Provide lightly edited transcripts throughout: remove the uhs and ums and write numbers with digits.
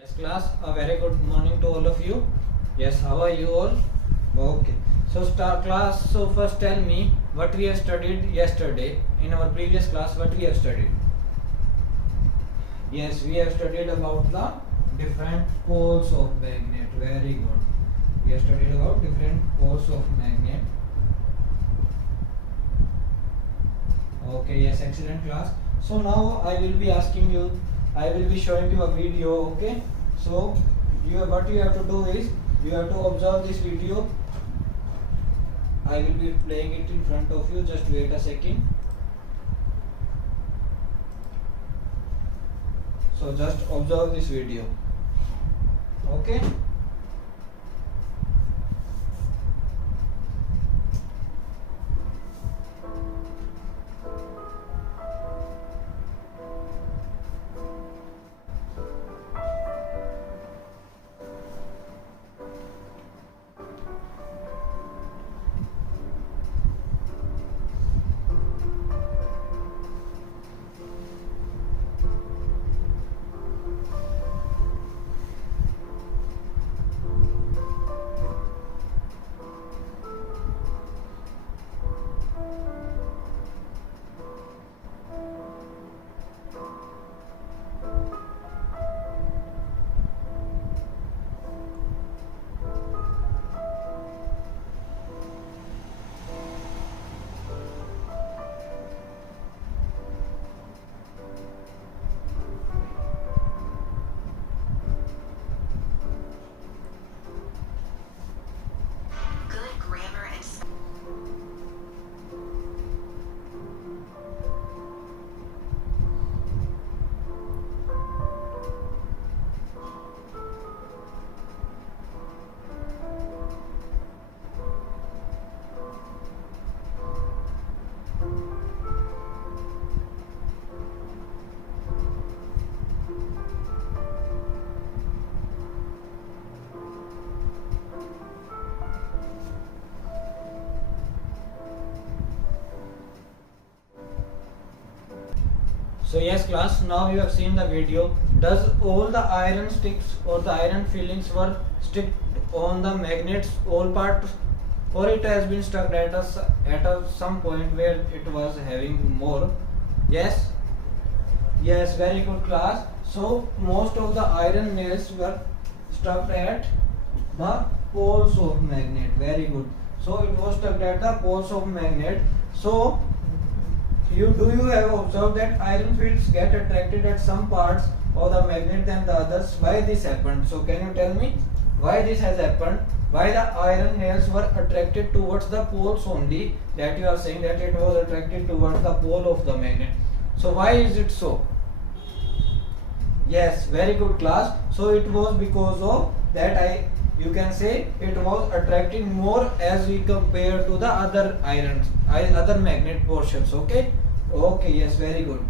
Yes, class, a very good morning to all of you. Yes, how are you all? Okay. So, start class. So, first tell me what we have studied yesterday in our previous class. What we have studied? Yes, we have studied about the different poles of magnet. Very good. We have studied about different poles of magnet. Okay, yes, excellent class. So now I will be asking you, I will be showing you a video. Okay, so what you have to do is you have to observe this video. I will be playing it in front of you. Just wait a second. So just observe this video. Okay. Good grammar and So yes, class. Now you have seen the video. Does all the iron sticks or the iron fillings were stick on the magnets all parts, or it has been stuck at some point where it was having more? Yes. Yes, very good, class. So most of the iron nails were stuck at the poles of magnet. Very good. So it was stuck at the poles of magnet. So you have observed that iron fields get attracted at some parts of the magnet than the others? Why this happened? So can you tell me why this has happened? Why the iron nails were attracted towards the poles only? That you are saying that it was attracted towards the pole of the magnet. So why is it so? Yes, very good, class. So it was because of that you can say it was attracting more as we compare to the other other magnet portions. Okay. Okay, yes, very good.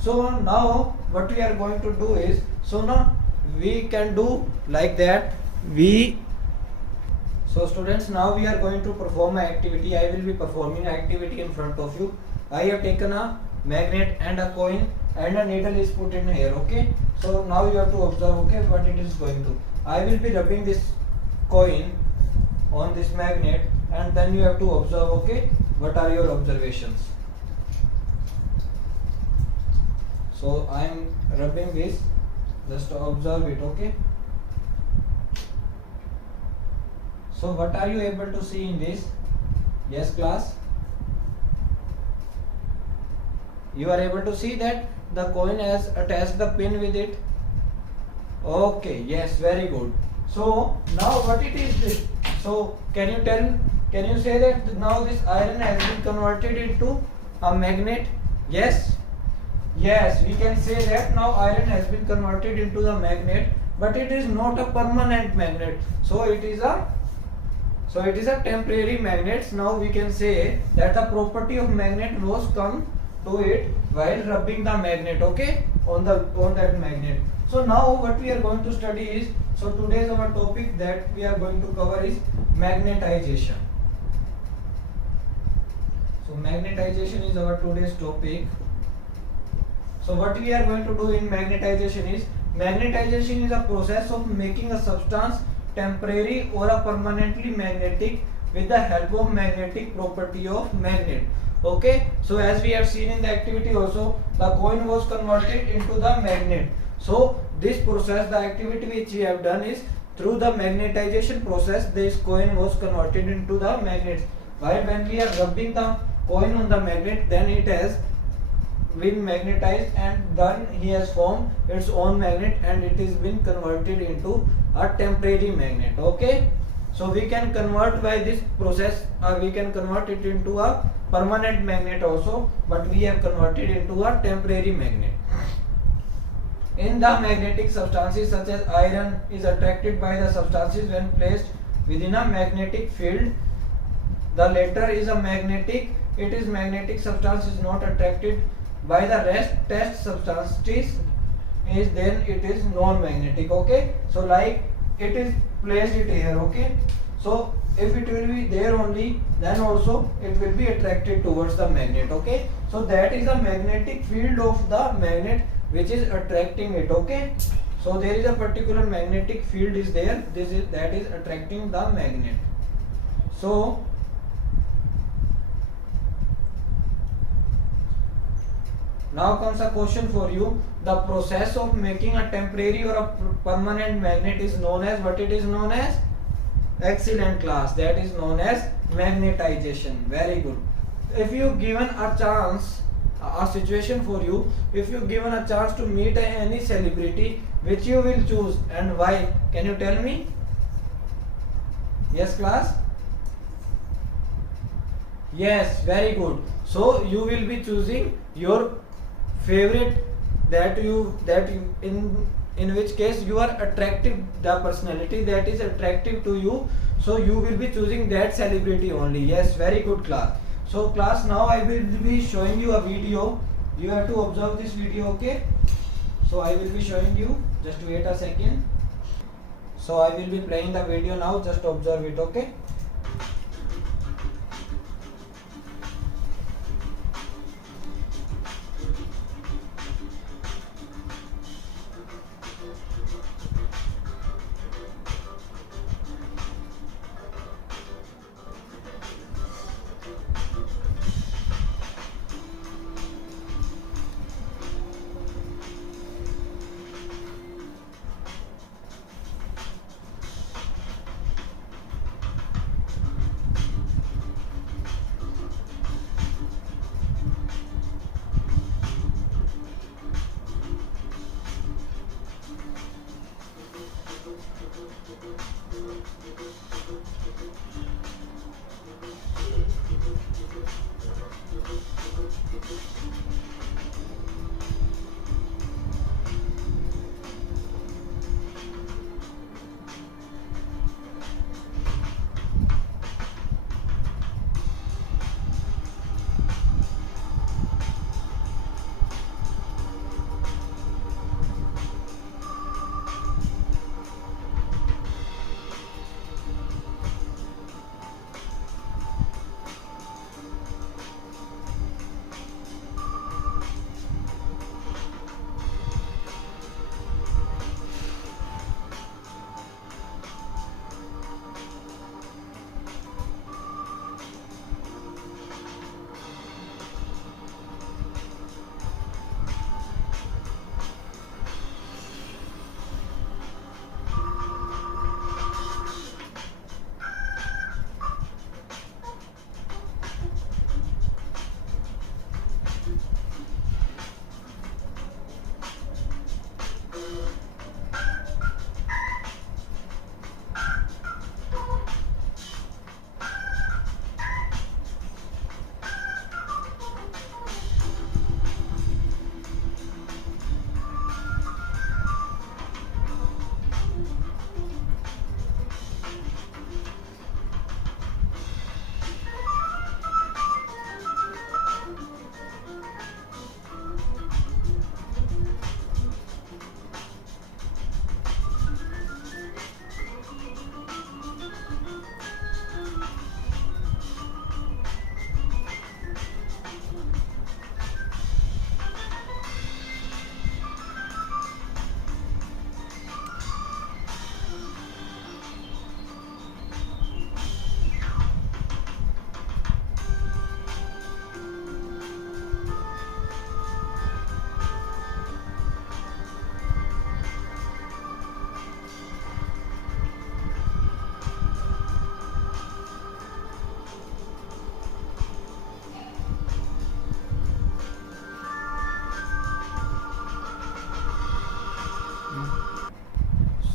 So now what we are going to do is, so now we can do like that. So students, now we are going to perform an activity. I will be performing an activity in front of you. I have taken a magnet and a coin and a needle is put in here. Okay. So now you have to observe, okay, what it is going to. I will be rubbing this coin on this magnet and then you have to observe, okay, what are your observations. So I am rubbing this, just observe it, okay. So what are you able to see in this? Yes, class. You are able to see that the coin has attached the pin with it. Okay, yes, very good. So now what it is this? So can you say that now this iron has been converted into a magnet? Yes. Yes, we can say that now iron has been converted into the magnet, but it is not a permanent magnet. So it is a temporary magnet. Now we can say that the property of magnet was come to it while rubbing the magnet, okay, on that magnet. So now what we are going to study is, so today's our topic that we are going to cover is magnetization. So magnetization is our today's topic. So what we are going to do in magnetization is, Magnetization is a process of making a substance temporary or a permanently magnetic with the help of magnetic property of magnet. Okay, so as we have seen in the activity also, the coin was converted into the magnet. So this process, the activity which we have done is through the magnetization process, this coin was converted into the magnet. While when we are rubbing the coin on the magnet, then it has been magnetized and then he has formed its own magnet and it is been converted into a temporary magnet. Okay, so we can convert by this process, we can convert it into a permanent magnet also, but we have converted into a temporary magnet. In the magnetic substances such as iron is attracted by the substances when placed within a magnetic field. The latter is a magnetic, it is magnetic substance is not attracted by the rest test substances, is then it is non-magnetic. Okay, so like it is placed it here. Okay, so if it will be there only, then also it will be attracted towards the magnet. Okay, so that is a magnetic field of the magnet which is attracting it. Okay, so there is a particular magnetic field is there, this is that is attracting the magnet. So now comes a question for you. The process of making a temporary or a permanent magnet is known as what? It is known as, excellent class, that is known as magnetization. Very good. If you given a chance, a situation for you, if you given a chance to meet any celebrity, which you will choose and why? Can you tell me? Yes class? Yes, very good. So you will be choosing your favorite, that you in which case you are attractive, the personality that is attractive to you, so you will be choosing that celebrity only. Yes, very good class. So class, now I will be showing you a video, you have to observe this video. Okay, so I will be showing you, just wait a second. So I will be playing the video now, just observe it. Okay,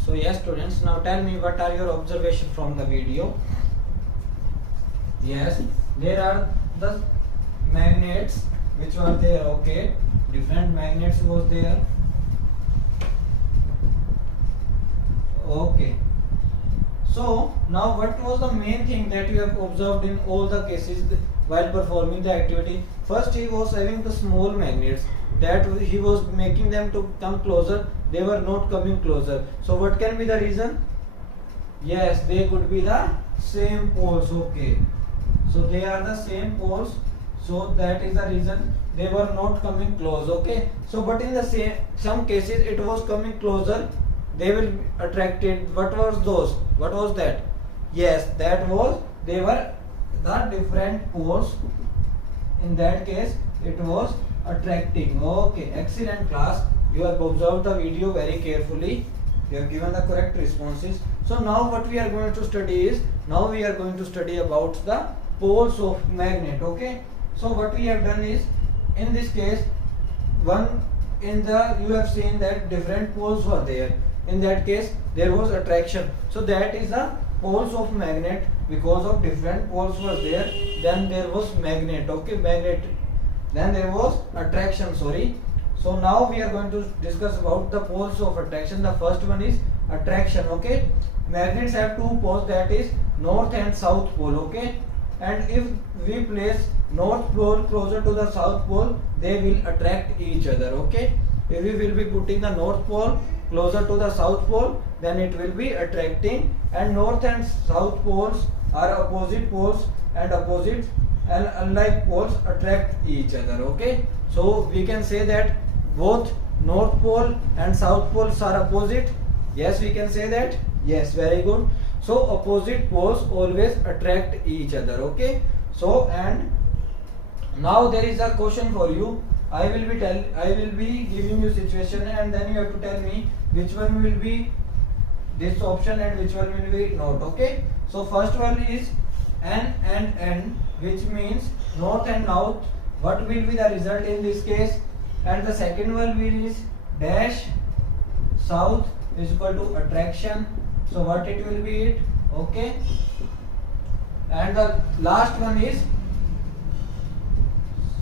So yes students, now tell me what are your observation from the video. Yes, there are the magnets which were there. Okay, different magnets was there. Okay, so now what was the main thing that you have observed in all the cases while performing the activity? First, he was having the small magnets that he was making them to come closer. They were not coming closer. So what can be the reason? Yes, they could be the same poles. Okay, so they are the same poles, so that is the reason they were not coming close. Okay, so but in the some cases it was coming closer, they will be attracted. What was those? What was that? Yes, that was, they were the different poles. In that case it was attracting. Okay, excellent class, you have observed the video very carefully, you have given the correct responses. So now what we are going to study is, now we are going to study about the poles of magnet. Okay, so what we have done is, in this case, one in the, you have seen that different poles were there. In that case there was attraction, so that is the poles of magnet. Because of different poles were there, then there was magnet. Okay, magnet, then there was attraction, sorry. So now we are going to discuss about the poles of attraction. The first one is attraction. Okay, magnets have two poles, that is north and south pole. Okay, and if we place north pole closer to the south pole, they will attract each other. Okay, if we will be putting the north pole closer to the south pole, then it will be attracting. And north and south poles are opposite poles, and opposite and unlike poles attract each other. Okay, so we can say that both north pole and south poles are opposite. Yes, we can say that. Yes, very good. So opposite poles always attract each other. Okay, so and now there is a question for you. I will be giving you situation, and then you have to tell me which one will be this option and which one will be not. Okay, so first one is N and N, which means north and south. What will be the result in this case? And the second one is dash south is equal to attraction. So what it will be it? Okay, and the last one is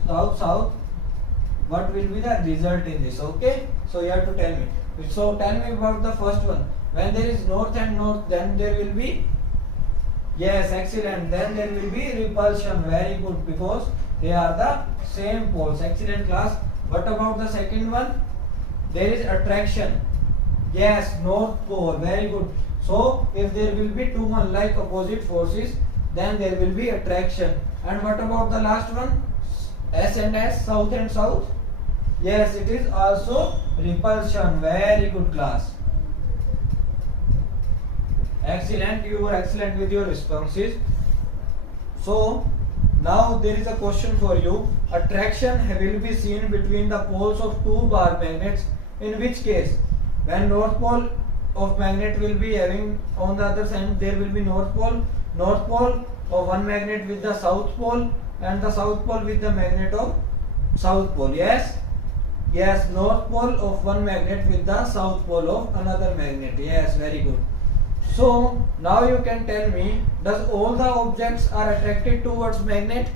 south. What will be the result in this? Okay, so you have to tell me. So tell me about the first one. When there is north and north, then there will be, yes, excellent, then there will be repulsion. Very good, because they are the same poles. Excellent class. What about the second one? There is attraction. Yes, north pole. Very good. So if there will be two unlike opposite forces, then there will be attraction. And what about the last one? S and S, south and south. Yes, it is also repulsion. Very good class. Excellent, you were excellent with your responses. So now there is a question for you. Attraction will be seen between the poles of two bar magnets. In which case, when north pole of magnet will be having, on the other side there will be north pole of one magnet with the south pole, and the south pole with the magnet of south pole. Yes, yes, north pole of one magnet with the south pole of another magnet. Yes, very good. So now you can tell me, does all the objects are attracted towards magnet?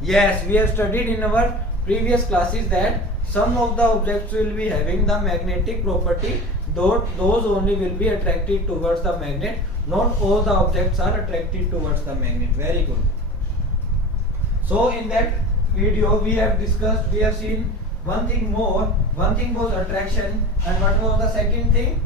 Yes, we have studied in our previous classes that some of the objects will be having the magnetic property, though those only will be attracted towards the magnet. Not all the objects are attracted towards the magnet. Very good. So in that video we have discussed, we have seen one thing more. One thing was attraction, and what was the second thing?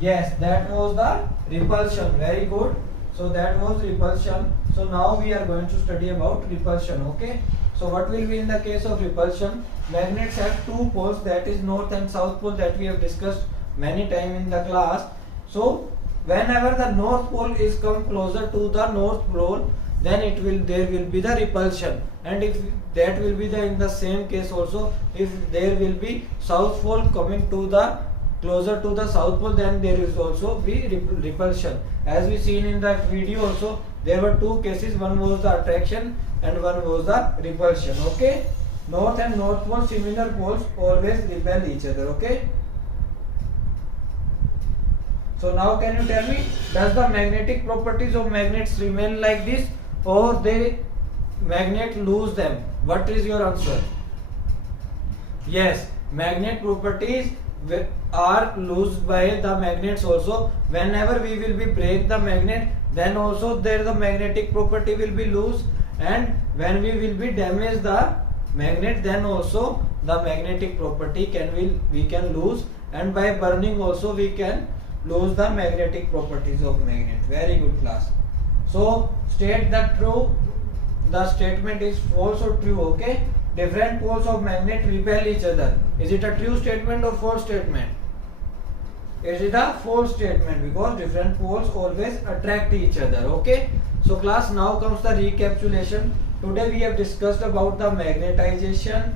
Yes, that was the repulsion. Very good. So that was repulsion. So now we are going to study about repulsion. Okay, so what will be in the case of repulsion? Magnets have two poles, that is north and south pole, that we have discussed many times in the class. So whenever the north pole is come closer to the north pole, then there will be the repulsion. And if that will be the in the same case also, if there will be south pole coming to the closer to the south pole, then there is also be repulsion. As we seen in that video also, there were two cases, one was the attraction and one was the repulsion. Okay, north and north pole, similar poles always repel each other. Okay, So now can you tell me, does the magnetic properties of magnets remain like this, or they magnet lose them? What is your answer? Yes, magnet properties are lost by the magnets also. Whenever we will be break the magnet, then also there the magnetic property will be loose, and when we will be damage the magnet, then also the magnetic property we can lose, and by burning also we can lose the magnetic properties of magnet. Very good class. So state that true, the statement is false or true. Okay, different poles of magnet repel each other. Is it a true statement or false statement? It is a false statement, because different poles always attract each other. Okay, so class, now comes the recapitulation. Today we have discussed about the magnetization,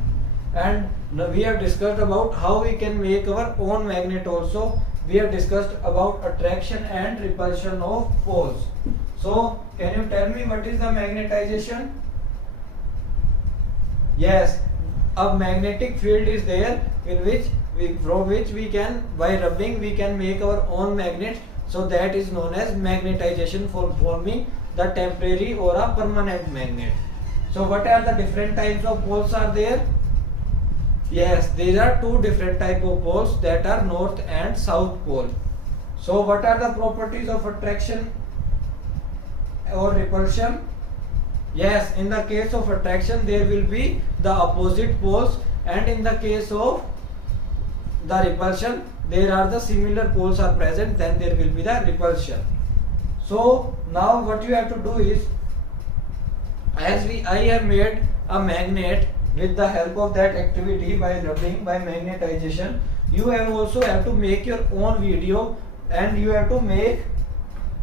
and we have discussed about how we can make our own magnet also. We have discussed about attraction and repulsion of poles. So can you tell me what is the magnetization? Yes, a magnetic field is there in which from which we can, by rubbing, we can make our own magnet. So that is known as magnetization, for forming the temporary or a permanent magnet. So what are the different types of poles are there? Yes, these are two different type of poles, that are north and south pole. So what are the properties of attraction or repulsion? Yes, in the case of attraction there will be the opposite poles, and in the case of the repulsion there are the similar poles are present, then there will be the repulsion. So now what you have to do is, as I have made a magnet with the help of that activity by rubbing, by magnetization, you also have to make your own video, and you have to make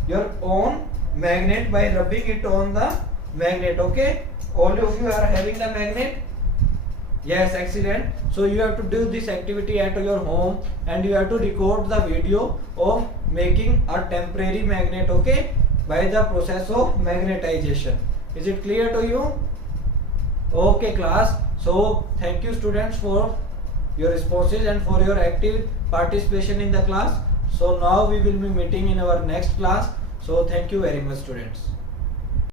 your own magnet by rubbing it on the magnet. Okay, all of you are having the magnet? Yes, excellent. So you have to do this activity at your home, and you have to record the video of making a temporary magnet, okay, by the process of magnetization. Is it clear to you? Okay class, so thank you students for your responses and for your active participation in the class. So now we will be meeting in our next class. So thank you very much students.